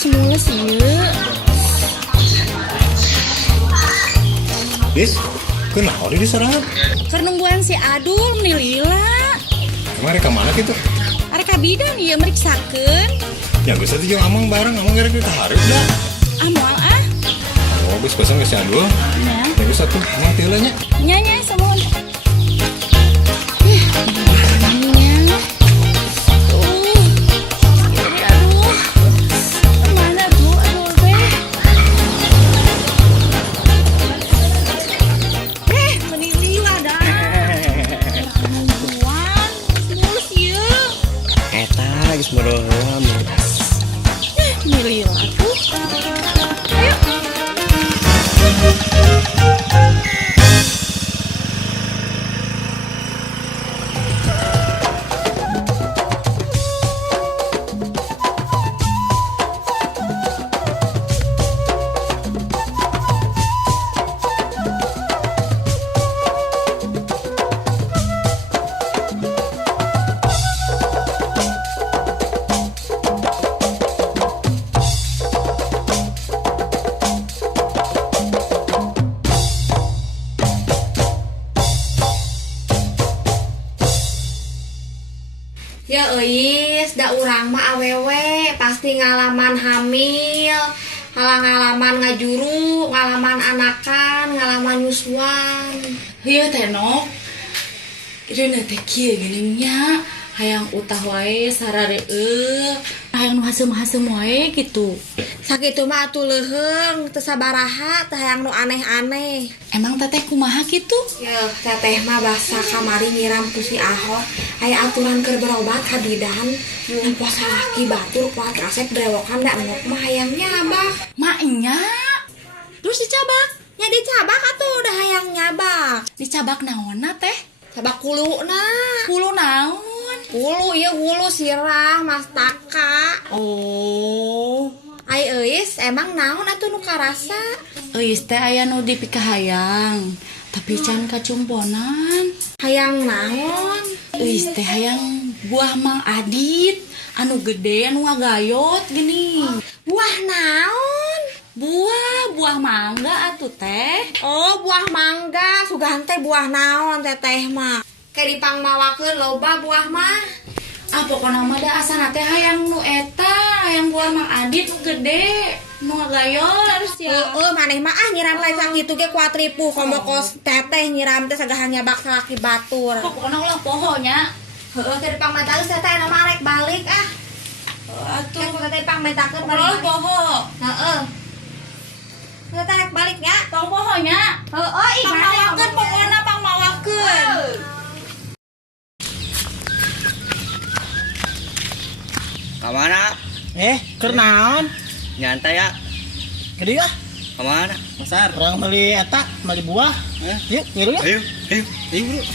mulus-mulus ieu. Bis, kenapa di serangan? Keur nungguan si Adul meni lila. Kemarin kemana gitu? Arek ka bidan ieu meriksakeun. Ya bisa tuh jeung amang bareng, amang gara kita hareup dah. Ah moal ah. Oh, bis pesan ke si Adul. Ya. Ya bisa tuh, amang teu nya. Nya samuan. Milih aku. Ayo. Ya euis, da urang mah awewe pasti ngalaman hamil, ngalaman ngajuru, ngalaman anakan, ngalaman nyusuan. Ieu teh Nok. Ireuna teh kieu geuning nya, hayang utah wae sarareueuh, hayang nu haseum-haseum wae gitu. Sakitu mah atuh leuheung, teu sabaraha, teu hayang nu aneh-aneh. Emang teteh kumaha gitu? Yeuh, teteh mah basa kamari nyiram ku si Ahok, aya aturan keur berobat ka bidan, mun puasa laki batur kuat resep brewokan da Nok mah hayang nyabak. Maknya. Terus dicabak. Nya dicabak atuh udah hayang nyabak. Dicabak naonna teh? Cabak kuluna. Kulu naon? Hulu ya hulu sirah mastaka. Oh. Ai euis emang naon atuh nu karasa? Euis teh aya nu dipikahayang, tapi can kacumponan. Hayang naon? Euis teh hayang buah Mang Adit, anu gede anu ngagayot gini. Buah naon? Buah mangga atuh teh. Oh, buah mangga, sugahan teh buah naon teteh mah. Kayak dipangmawakeun loba buah mah. Ah pokona mah da asana teh hayang nu eta, hayang buah Mang Adit nu gede, nu ngagayot harus ya. Heeh, maneh mah nyiram lain sakitu ge kuatripu komokos teteh nyiram teh sagahan nyabak salaki batur. Pokona ulah pohonya. Heeh, teh dipangmetakeun teteh anu mah rek balik ah. Atuh Teh teteh pangmetakeun ulah balik. poho. Heeh. Teteh rek balik nya. Tong pohonya. Heeh, ih Pangmawakeun pokona pangmawakeun. Kamana? Keur naon? Nyantai ya. Gede ah. Kamana? Pasar. Orang beli eta, beli buah. Yuk, ngiru ya. Ayo, ayo, ayo bro.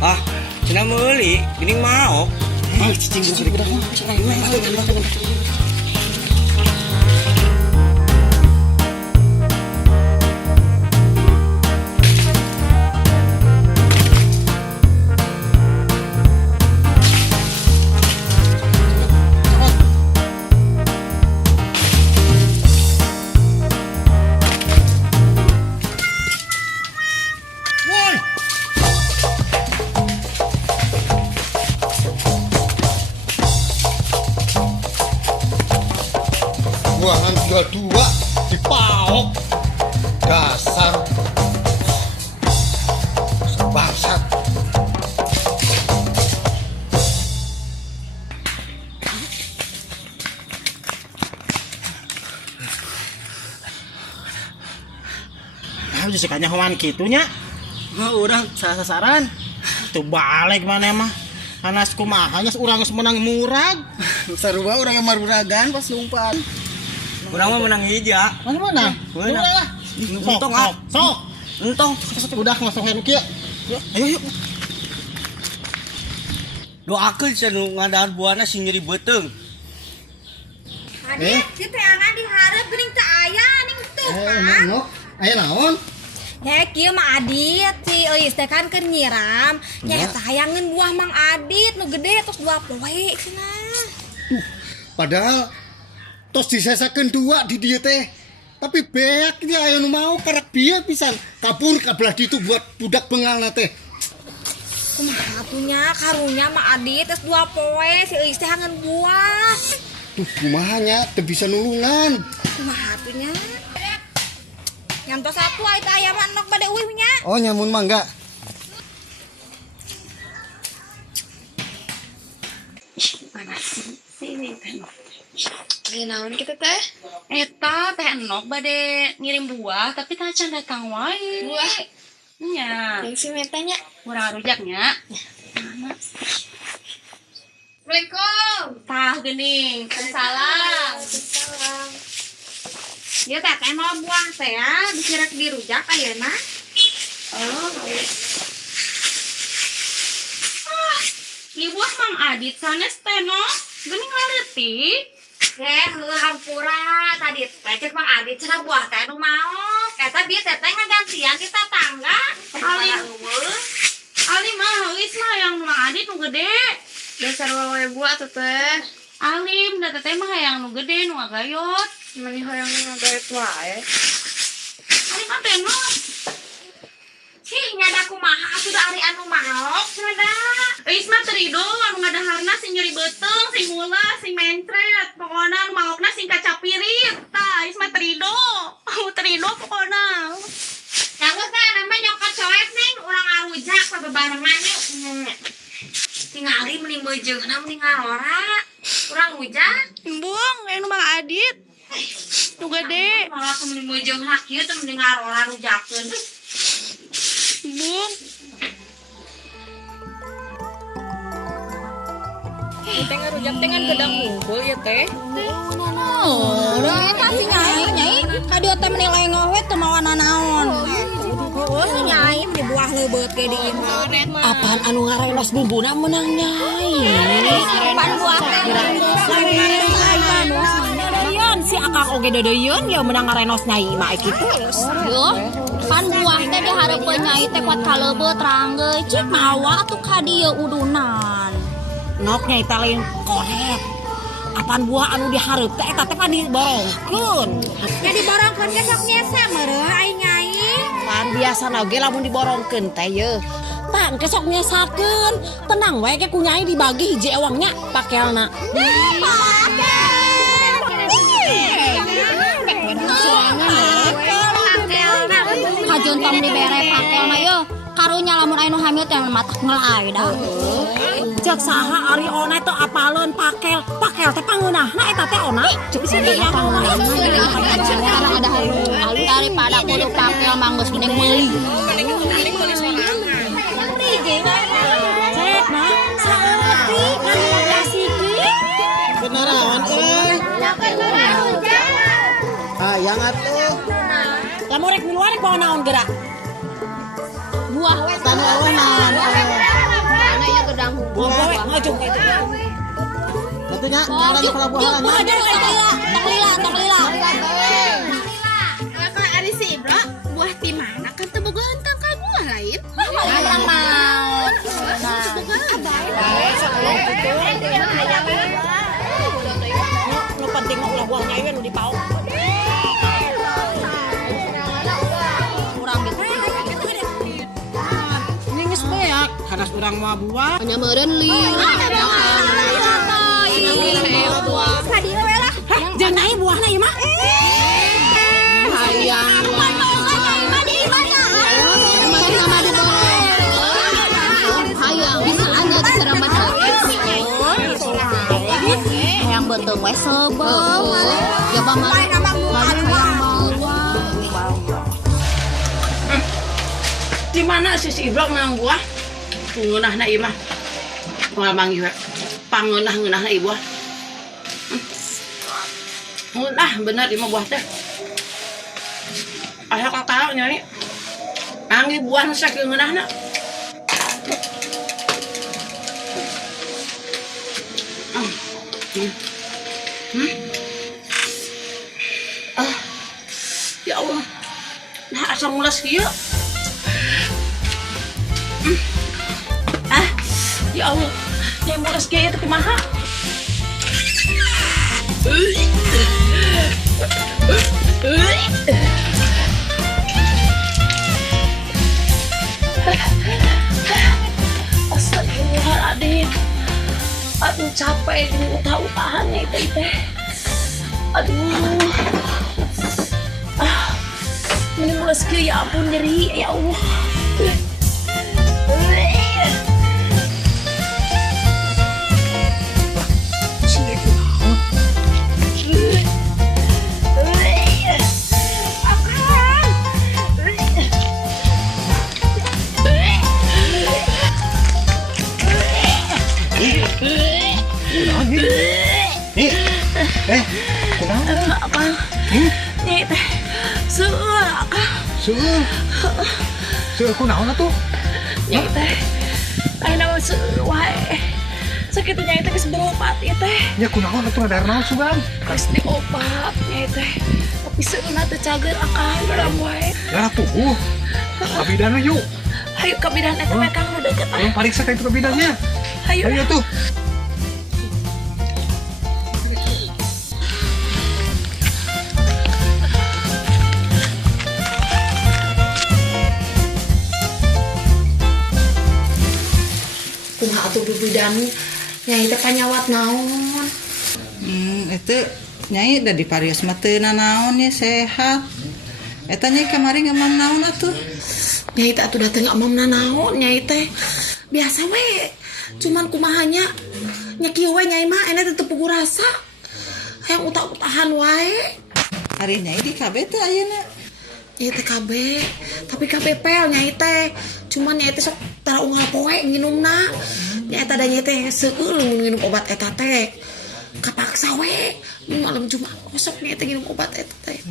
Ah, cina meuli, geuning mau. Cicing gede bedak mah. Buahan 32 dipaok. Dasar bangsat. Ah, bisa kanyahoan kitunya. Urang sasaran. Tuh balik mana mah. Panas kumahanya urang geus menang murag. Sarua urang yang maruragan pas numpan. Urang mah menang hija. Mana menang? Menang. Lah. Untung ah. Sok. Entong. Udah ngasokeun kieu. Ayo yuk. Doakeun cenah nu ngadahan buahna sing nyeri beuteung. Adik, si teh ana di hareup geuning teu aya ning teu kan. Nok, aya naon? Ya kieu mah Adit si euis teh kan keur nyiram. Nya eta hayangeun buah Mang Adit nu gede tos 2 poe cenah. Padahal tos disesakeun 2 di dieu teh. Tapi beak dia aya nu mau karak bieu pisan. Kabur ka belah ditu buat budak bengalna teh. Kumaha atunya karunya Mang Adit tos 2 poe si euis teh hangeun buah. Tuh kumaha nya teu bisa nulungan. Kumaha atunya? Nyantos satu eta aya mah nok bade uih nya. Oh nyamun mangga. Naon kitu teh? Eta teh enok bade ngirim buah tapi tah can datang wae. Buah. Nya, Yang si metanya. urang rujaknya. Assalamualaikum. Tah geuning, salam. Salam. Ieu teh mau buah teh ya, dikirek dirujak ayeuna. Oh. Ieu buah Mang Adit sanes teh no. Geuning leutik. Hampura tadi teh cek Mang Adit cenah buah teh nu mau. Eta bieu teh ngagantian di tetangga. Ali mah heuis mah yang Mang Adit nu gede. Dasar wae buah tuh teh. Alim da teh mah yang nu gede nu ngagayot. Mani hoyong ngagayet wae. Alim mah teh no. Ih nyada kumaha sudah ari anu maok cenah. Eus mah terido anu ngadaharna sing nyeri beuteung, sing hula, sing mencret. Pokona anu maokna sing kacapirit. Tah, eus mah terido. Terido pokona. Nyanggeus teh nama nyokot coek neng urang arujak sabebarengan yuk. Tingali mending bejeungna mending ngarora. Urang rujak. Embung, yang nu Mang Adit. Nu gede. Malah mending bejeungna kieu teh mending ngarora rujakeun. Embung. Teh ngarujak teh ngan gedang unggul ya teh. Udah eta si nyai kadieu teh meni lengoh we teu mawana naon. Oh si nyai di buah leubeut ge di imah. Apaan anu ngarenos bumbuna meunang nyai. Pan buah teh. Dedeyeun si akang oge dedeyeun ya meunang ngarenos nyai mah kitu. Yo, pan buah teh dihareupeun nyai teh kuat kaleubeut ranggeui cik mawa atuh ka dieu udunan. Nok nyai teh lain korek. Apaan buah anu dihareup teh eta teh pan diborongkeun. Ya diborongkeun ge sok nyesa meureun ai nyai. Pan biasa oge lamun diborongkeun teh ye. Pan kesok nyesakeun. Tenang wae ke ku nyai dibagi hiji ewangnya pakelna. Kajun tong dibere pakelna ye. Karunya lamun aya nu hamil teh matak ngelai dah. Cek saha ari ona teh apaleun pakel teh pangeunahna eta teh ona. Cek sini ya sekarang ada halu daripada kudu pakel manggeus geuning meuli. Cek na saeuti ngan kasiki. Beneran euy. Hayang atuh. Lamun rek miluar rek bawa naon geura? Buah Tanu awenan. mana ya gedang Buah bae ngajung itu. Batunya ngaran kepala buah buah dari tong lila. Kalau ari si Ibra buah ti mana kan teu boga hentang ka buah lain. Orang mau. Nu penting mah ulah buahnya we nu dipaok. Urang gitu. Ini geus beak, hanas urang mah buah. Hanya meureun li. Jeung nyai buahna ieu mah. Hayang. Hayang bisa anda diserembat hayang betung we sebel. Coba mah. Di mana si Ibra menang buah? Ngeunahna ieu mah. Moal manggih we. Pangeunah-ngeunahna ieu buah. Ngeunah bener ieu mah buah teh. Aya kakak nyai. Anggi buah nu saking ngeunahna. Ya Allah. Nah asam mulas kieu. Ya Allah, yang mulas gaya itu kumaha? Astagfirullahaladzim. Aduh capek ini utah-utahannya itu teh. Aduh. Ini mulas gaya, ya ampun nyeri, ya Allah. Kenapa? Apa? Nyai teh seueur akang. Seueur kunaon atuh? Nyai teh ayeuna mah seueur wae. Sakitu nyai teh geus berobat ieu teh. Ya kunaon atuh ngadar naon sugan? Geus diobat nyai teh. Tapi seueurna teh cager akang dalam wae. Darah tubuh. Kabidana yuk. Hayu ka bidan eta mah kang nu deukeut. Tolong pariksa itu kabidannya. Hayu. Ayo tuh. Kumaha atuh bidan nyai teh panyawat naon? Itu nyai udah diparios mah teu nanaon ya sehat. Eta nyai kamari ngemam naon atuh? Nyai teh atuh dateng ngomong nanaon nyai teh. Biasa we. Cuman kumahanya nya kieu we nyai mah ene teh teu puguh rasa. Hayang utah-utahan wae. Hari nyai di KB teh ayeuna. Nyai teh KB, tapi KB pel nyai teh. Cuman nyai teh sok tara unggal poe nginumna. Nyai teh da nyai teh seueur nginum obat eta teh. Kapaksa we. Mun malam Jumat kosok nyai teh nginum obat eta teh.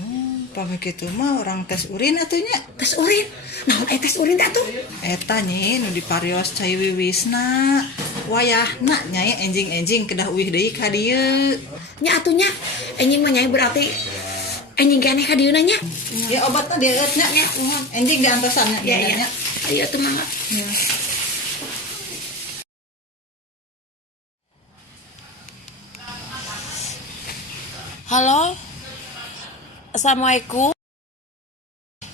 Pameh kitu mah orang tes urin atuh nya. Tes urin. Naon tes urin teh atuh? Eta nyai nu diparios cai wiwisna. Wayahna nyai enjing-enjing kedah uih deui ka dieu. Nya atuh nya. Enjing mah nyai berarti enjing keneh ka dieuna nya. Ya obatna dieueut nya. Enjing diantosan nya. Ya. Ayo tuh mangga. Halo. Assalamualaikum.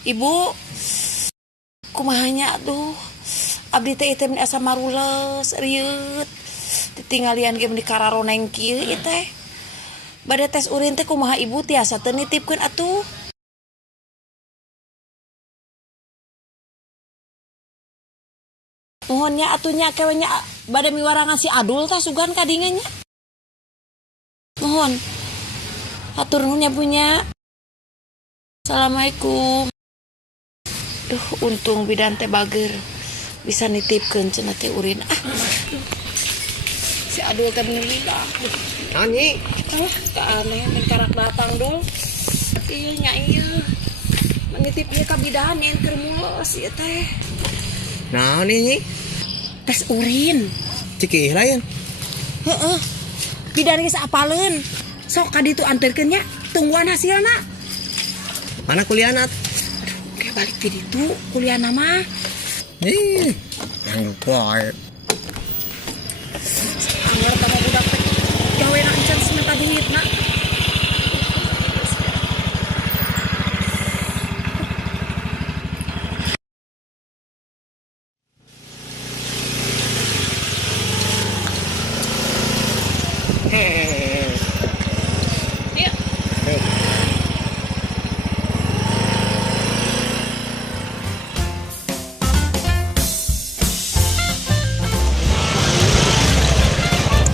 Ibu. Kumahanya aduh. Abdi teh item asa marules rieuet. Ditinggalian ge di kararoneng kieu ieu teh. Bade tes urin teh kumaha ibu tiasa teu nitipkeun atuh. Nuhunnya atunya kewenya bade miwarangan si Adul tah sugan kadingannya. Mohon. Atur nuhun ya punya. Assalamualaikum. Duh, untung bidan teh bager. Bisa nitipkeun cenah teh urin. Si Adul teh bener dah. Nani? Aneh men karak datang dul. Ieu nya ieu. Menitipnya ka bidan yen keur mules ieu teh. Nah ini Tes urin. ciki lain. Heeh. Bidan geus apaleun. Sok ka ditu anterkeun nya, tungguan hasilna. Mana kuliahna? Kayak balik di ditu kuliahna mah. Yang poe. Anger sama budak teh. Gawena encan semeta duitna.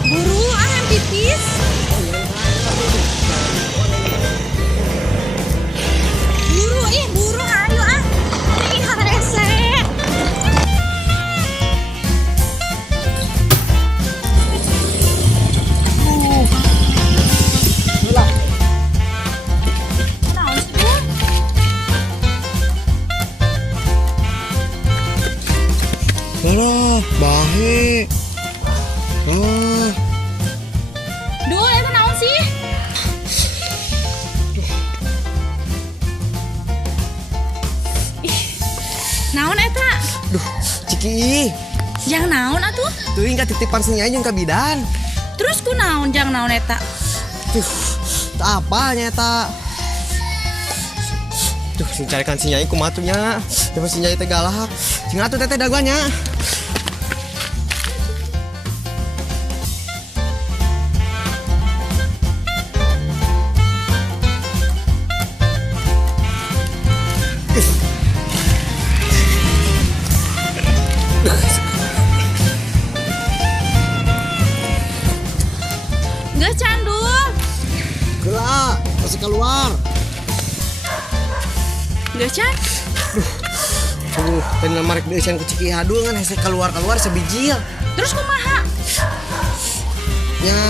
Buru ayam pipis. Buru ayo ah. Ih harese. Alah, bahe. Duh, itu naon sih? Ih, naon naon eta? Duh, Ciki. Yang naon atuh? Teuing ka titipan si Nyai jeung ka bidan. Terus ku naon jang naon eta? Duh, apa nyata? Duh, sing carikan si Nyai kumaha tuh nya? Coba si Nyai teh galak. Sing atuh teteh daguannya. Geus candul. Gelah, masih keluar. Geus can. Pengen marek deusieun ku Ciki hadul kan hese keluar-keluar sebijil. Terus kumaha? Ya,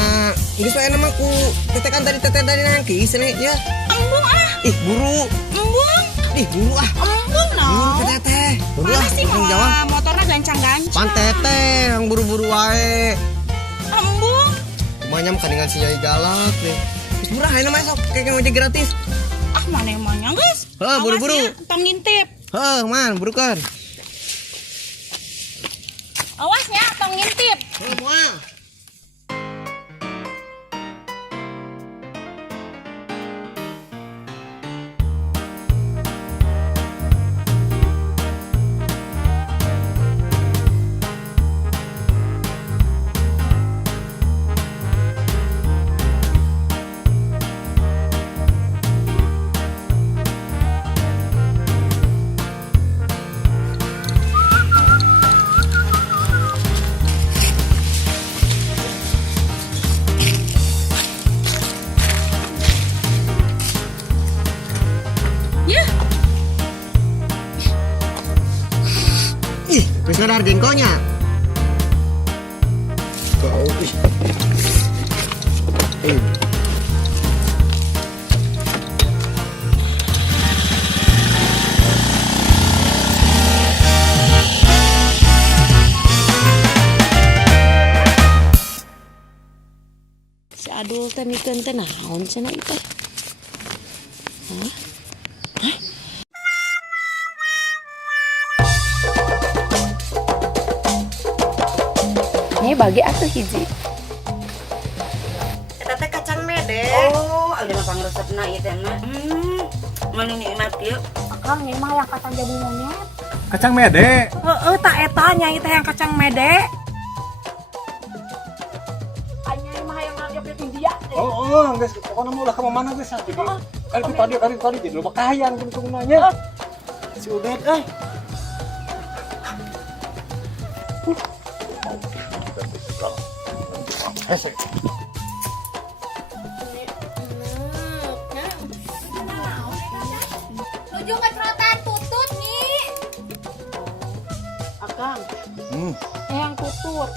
geus wae mah ku teteh kan tadi nangki cenah ya. Embung ah. Ih, buru. Embung. Ih, buru ah. Embung naon? Teteh. Buru Mana ah, sih tanggung jawab. mah motorna gancang-gancang. Pan teteh yang buru-buru wae. Embung. Kumanya mah kandingan si Nyai galak deh. Geus murah ayeuna mah sok kayak ngojek gratis. Ah mana emangnya geus? Heuh, buru-buru. Awas ya, tong ngintip. Heuh, man, burukan. Awasnya tong ngintip. Heuh, moal. Ya, Ih, geus ngadar jengkolnya. Kau ih. Si Adul teh mikeun teh naon cenah ieu teh? ini bagi atuh hiji. Eta teh kacang mede. Oh, ayeuna pangresepna ieu teh mah. Mani nikmat ieu. Akang ini mah yang kacang jadi monyet. Kacang mede. Heeh, tak eta nyai teh yang kacang mede. Anyai mah yang ngajak India. Oh, guys, pokoknya mau ulah ke mana guys? Jadi kali jadi lo pakaian gitu nanya. Si Udet, Nuju kecerotan tutut nih. Akang. Yang tutut.